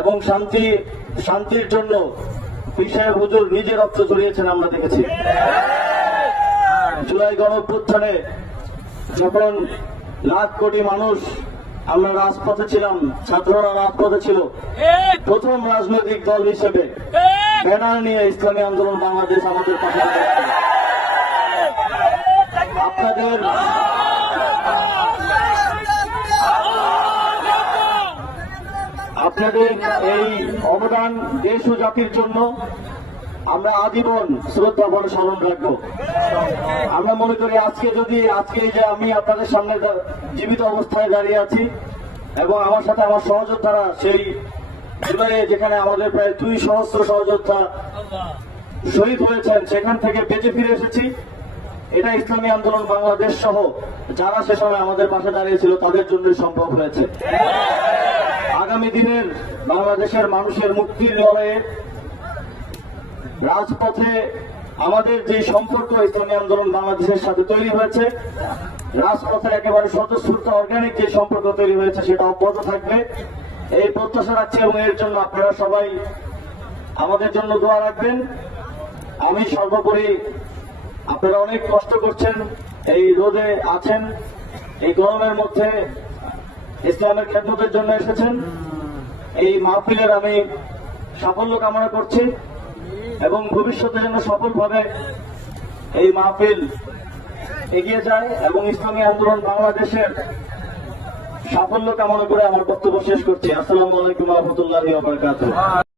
এবং শান্তির জন্য পীর সাহেব হুজুর নিজে রক্ত ঝরিয়েছেন আমরা দেখেছি। জুলাই গণঅভ্যুত্থানে যখন লাখ কোটি মানুষ আমরা রাজপথে ছিলাম, ছাত্ররা রাজপথে ছিল, প্রথম রাজনৈতিক দল হিসেবে ব্যানার নিয়ে ইসলামী আন্দোলন বাংলাদেশ আমাদের পাশে আপনাদের এই অবদান দেশ ও জাতির জন্য আমরা আজীবন শ্রদ্ধা বড় স্মরণ রাখবো। আমরা মনে করি আজকে যে আমি আপনাদের সামনে জীবিত অবস্থায় দাঁড়িয়ে আছি এবং আমার সাথে আমার সহযোদ্ধারা সেই জুলাইয়ে যেখানে আমাদের প্রায় 2 সহস্র সহযোদ্ধা শহীদ হয়েছেন সেখান থেকে বেঁচে ফিরে এসেছি, এটা ইসলামী আন্দোলন বাংলাদেশ সহ যারা সে সময় আমাদের পাশে দাঁড়িয়েছিল তাদের জন্যই সম্ভব হয়েছে। আগামী দিনের বাংলাদেশের মানুষের মুক্তির লড়াইয়ে রাজপথে আমাদের যে সম্পর্ক ইসলামী আন্দোলন বাংলাদেশের সাথে তৈরি হয়েছে, রাজপথের একেবারে স্বতঃস্ফূর্ত অর্গানিক যে সম্পর্ক তৈরি হয়েছে সেটা অব্যাহত থাকবে, এই প্রত্যাশা রাখছি এবং এর জন্য আপনারা সবাই আমাদের জন্য দোয়া রাখবেন। আমি সর্বোপরি আপনারা অনেক কষ্ট করছেন, এই রোদে আছেন, এই গরমের মধ্যে ইসলামের খেদমতের জন্য এসেছেন, এই মাহফিলের আমি সাফল্য কামনা করছি এবং ভবিষ্যতে যেন সফলভাবে এই মাহফিল এগিয়ে যায় এবং ইসলামী আন্দোলন বাংলাদেশের সাফল্য কামনা করে আমার বক্তব্য শেষ করছি। আসসালামু আলাইকুম ওয়া রাহমাতুল্লাহি ওয়া বারাকাতুহু।